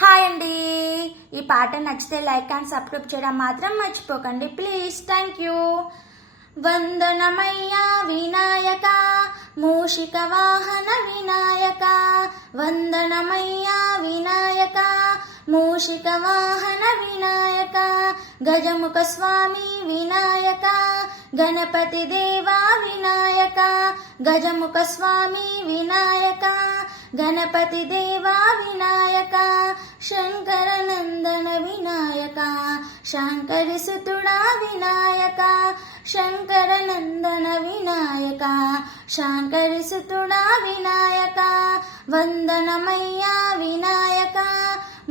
Hi అండి. ఈ పాట నచ్చితే లైక్ అండ్ సబ్స్క్రైబ్ చేయడం మాత్రం మర్చిపోకండి ప్లీజ్. Thank you. వందనమయ్యా వినాయక మూషిక వాహన వినాయక, వందనమయ్యా వినాయక మూషిక వాహన వినాయక, గజముఖ స్వామి వినాయక గణపతి దేవా వినాయక, గజముఖ స్వామి వినాయక గణపతి దేవా వినాయక, శంకర నందన వినాయక శంకరి సుతుడా వినాయక, శంకర నందన వినాయక శంకరి సుతుడా వినాయక, వందనమయ్యా వినాయక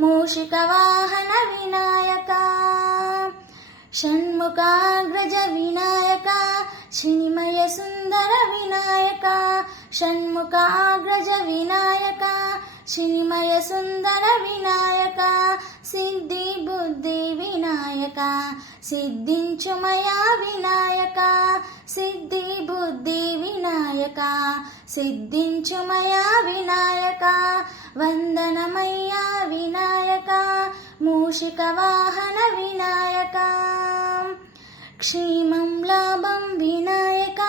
మూషిక వాహన వినాయక, షణ్ముఖాగ్రజ వినాయక శ్రీమయ సుందర వినాయక, షణ్ముఖాగ్రజ వినాయక శ్రీమయ సుందర వినాయక, సిద్ధి బుద్ధి వినాయక సిద్ధించుమయా వినాయక, సిద్ధి బుద్ధి వినాయక సిద్ధించుమయా వినాయక, వందనమయ్యా వినాయక మూషిక వాహన వినాయక, క్షేమం లాభం వినాయక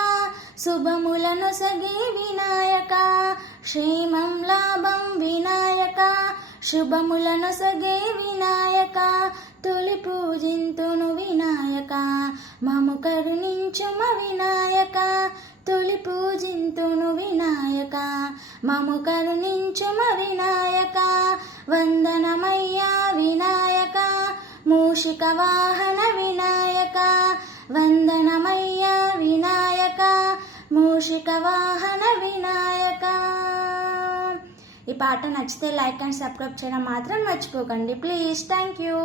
శుభములను సగే వినాయక, క్షేమం లాభం వినాయక శుభములను సగే వినాయక, తొలి పూజింతును వినాయక మము కరుణించుమ వినాయక, తొలి పూజింతును వినాయక మము కరుణించుమ వినాయక, వందనమయ్యా వినాయక మూషిక వాహన వినాయక, వందనమయ్యా వినాయక మూషిక వాహన వినాయక. ఈ పాట నచ్చితే లైక్ అండ్ సబ్స్క్రైబ్ చేయడం మాత్రం మర్చిపోకండి ప్లీజ్. Thank you.